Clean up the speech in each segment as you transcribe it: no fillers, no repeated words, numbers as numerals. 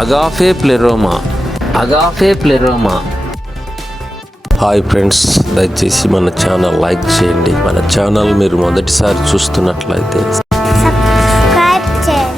అగాఫే ప్లెరోమా. Hi friends, దయచేసి మన channel like చేయండి. మన ఛానల్ మీరు మొదటిసారి చూస్తున్నట్లయితే సబ్స్క్రైబ్ చేయండి.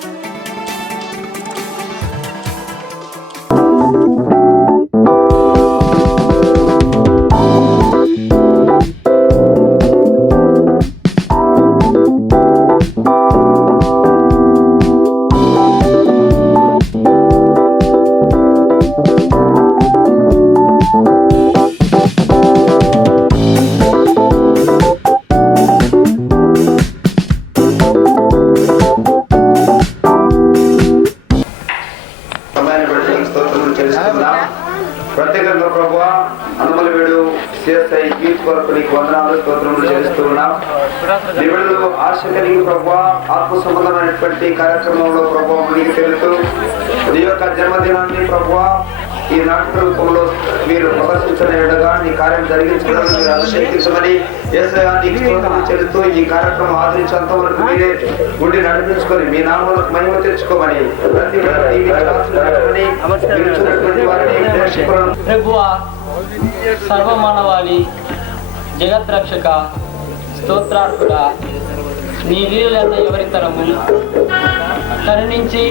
ప్రత్యేకంగా ప్రభువా అనుమలవేడు సిఎస్ఐ యూత్ కొరకు నీకు వందనాలు స్తోత్రములు చెల్లిస్తూ ఉన్నాం. నీ బిడ్డలు ఆశ కలిగి ప్రభువా ఆత్మ సంబంధమైనటువంటి కార్యక్రమంలో ప్రభువా నీకు తెలుస్తూ నీ యొక్క జన్మదినాన్ని ప్రభువా ఈ నాటక రూపంలో మీరు ప్రదర్శించలేడుగా నీ కార్యం జరిగించడానికి మీరు అభిషేకించమని నీకు స్తోత్రములు చెల్లిస్తూ ఈ కార్యక్రమం ఆదరించేంత వరకు మీరే గుండి నడిపించుకొని మీ నామములకు మహిమ తెచ్చుకోమని ప్రతి ప్రభువా, సర్వమానవాళి జగత్ రక్షక స్తోత్రార్పుడ, నీ లీలలంతా ఎవరితరము కరుణించి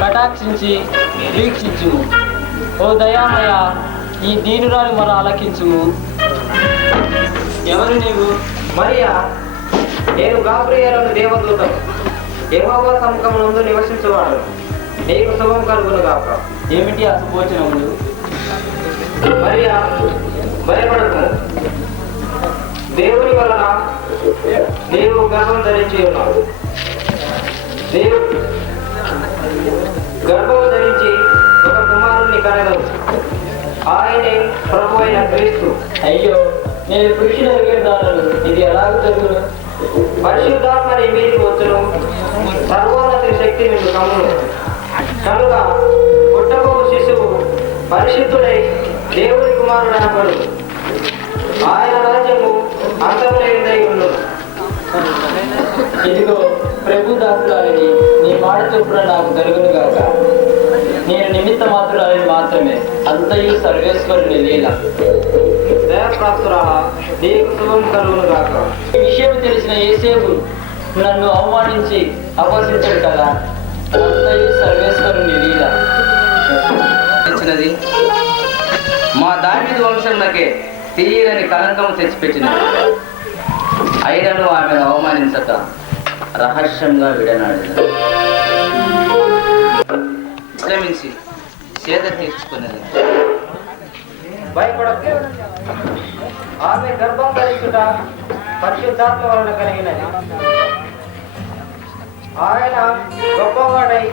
కటాక్షించి వీక్షించుము. ఓ దయామయ, ఈ దీనురాలు మన ఆలకించుము. ఎవరు నీవు? మరియా, నేను గాబ్రియేలు దేవదూతం, యెహోవా సముఖమునందు నివసించువాడు. నీకు శుభం కలుగును గాక. ఏమిటి ఆ శుభవచనములు? మరియా, భయపడకుము. దేవుని వలన నీవు గర్భం ధరించి ఉన్నావు. నీవు గర్భం ధరించి ఒక కుమారుని కనెదవు. ఆయనే ప్రభు అయిన క్రీస్తు. అయ్యో, నేను పురుషుని అడిగేదానను, ఇది ఎలాగ జరుగును? పరిశుద్ధాత్మ నీ మీదికి వచ్చును, సర్వోన్నతి శక్తి నిన్ను కమ్మును. కనుక పుట్టబో శిశువు పరిశుద్ధుడై దేవుని కుమారుడు అనబడు. ఆయన రాజ్యము అంతములేనిదై ఉండును. ఇదిగో ప్రభు దాసురాలిని, నీ మాట చొప్పున నాకు జరుగును గాక. నేను నిమిత్త మాత్రురాలిని మాత్రమే, అంతయు సర్వేశ్వరుని లీల. దయప్రాప్తురాల, నీకు శుభం కలుగును గాక. ఈ విషయం తెలిసిన యేసేపు నన్ను అవమానించి అపహసించాడు కదా, అంతయు సర్వేశ్వరుని లీల. మా దావీదు వంశంలోకే తీయని కలంకము తెచ్చిపెట్టినది. అయినను ఆమెను అవమానించక రహస్యంగా విడనాడిన. శ్రమించి సేద తీర్చుకున్నది. భయపడకు, ఆమె గర్భం ధరించుట పరిశుద్ధాత్మ వలన కలిగినది. ఆయన గొప్పవాడై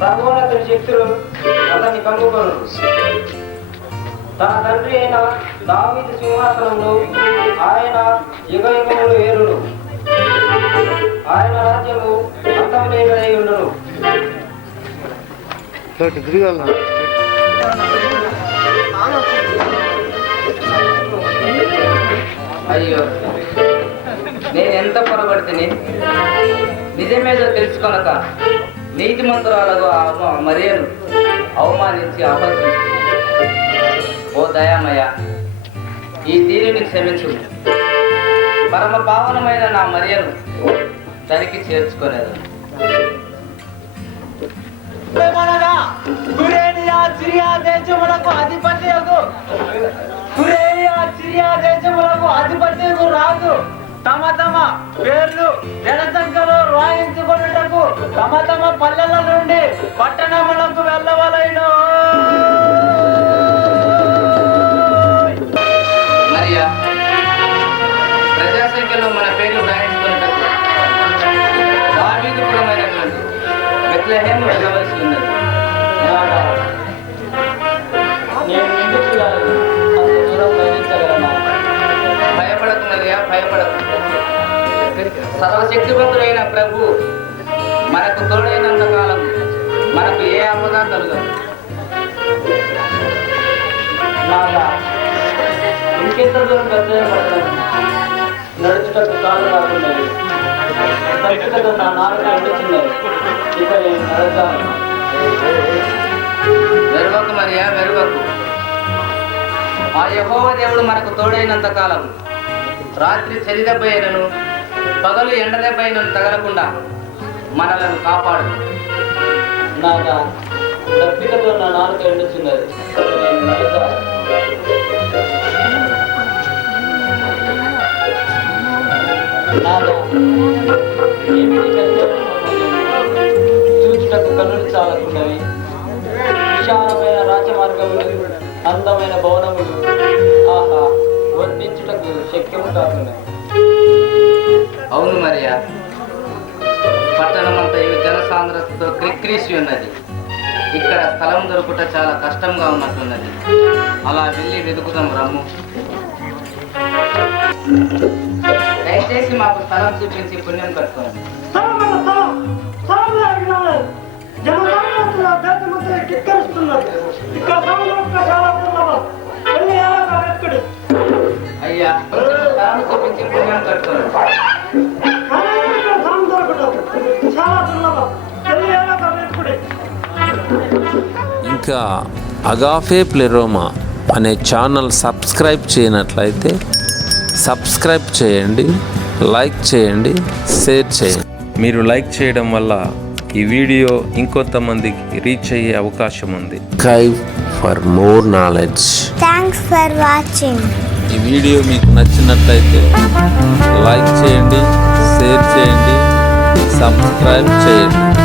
సర్వోన్నతుని శక్తులు అతన్ని కనుగొను. తన తండ్రి అయిన దావీదు సింహాసనంలో ఆయన యుగయుగములు ఏలును. ఆయన రాజ్యము అంతములేనిదై ఉండును. అయ్యో, నేను ఎంత పొరబడితిని, నిజమేదో తెలుసుకొనక నీతిమంతురాలకు మరియను అవమానించి అపహసించు. ఓ దయామయ, ఈ దీనిని క్షమించు. పరమ పావనమైన నా మరియను తనికి చేర్చుకోలేదు. అధిపత్యకు రాదు తమ తమ పేర్లు జనసంఖ్యలో రాయించుకొనుటకు తమ తమ పల్లెల నుండి పట్టణములకు వెళ్ళవలెను. మరియా, ప్రజాసంఖ్యలో మన పేర్లు రాయించుకున్నటకు దావీదుపురమైనటువంటి బెత్లెహేము వెళ్ళవలసి ఉన్నది. నేను ఎందుకు వెళ్ళాలి? అంత దూరం పయనించగలనా? భయపడకు మరియా, భయపడకు. సర్వశక్తివంతుడైన ప్రభు మనకు తోడైనంత కాలం మనకు ఏ ఆపద కలుగదు. ఇంకెంత దూరం గచ్చపడతాను? నడుచుటకు కాలు రాకున్నది, నా నాలుగు అడ్డుచున్నది. ఇక నేను నడచాను. వెరవకు మరియా, వెరవకు. ఆ యెహోవా దేవుడు మనకు తోడైనంత కాలం రాత్రి చలి దెబ్బ అయినను పగలు ఎండ దెబ్బ అయినను తగలకుండా మనలను కాపాడు. నాగా దప్పికతో నా నాలుక ఎండుచున్నది. నేను వెళతా. నాగా ఏమిటి పెద్దలు చూచుటకు కన్నులు చాలకున్నవి. విశాలమైన రాజమార్గములు, అందమైన భవనములు, ఆహా వర్ణించుటకు శక్యము కాకున్నవి. అవును మరియా, పట్టణమంతయు జనసాంద్రతతో క్రిక్రీసి ఉన్నది. ఇక్కడ స్థలం దొరుకుట చాలా కష్టంగా ఉన్నట్టున్నది. అలా వెళ్ళి వెతుకుదాం రమ్ము. దయచేసి మాకు స్థలం చూపించి పుణ్యం కట్టుకోండి. అయ్యా, కొంచెం స్థలం చూపించి పుణ్యం కట్టుకోండి. ఇంకా అగాఫే ప్లెరోమా అనే ఛానల్ సబ్స్క్రైబ్ చేయనట్లయితే సబ్స్క్రైబ్ చేయండి, లైక్ చేయండి, షేర్ చేయండి. మీరు లైక్ చేయడం వల్ల ఈ వీడియో ఇంకొంతమందికి రీచ్ అయ్యే అవకాశం ఉంది. Subscribe for more knowledge. Thanks for watching. ఈ వీడియో మీకు నచ్చినట్లయితే లైక్ చేయండి, షేర్ చేయండి, సబ్స్క్రైబ్ చేయండి.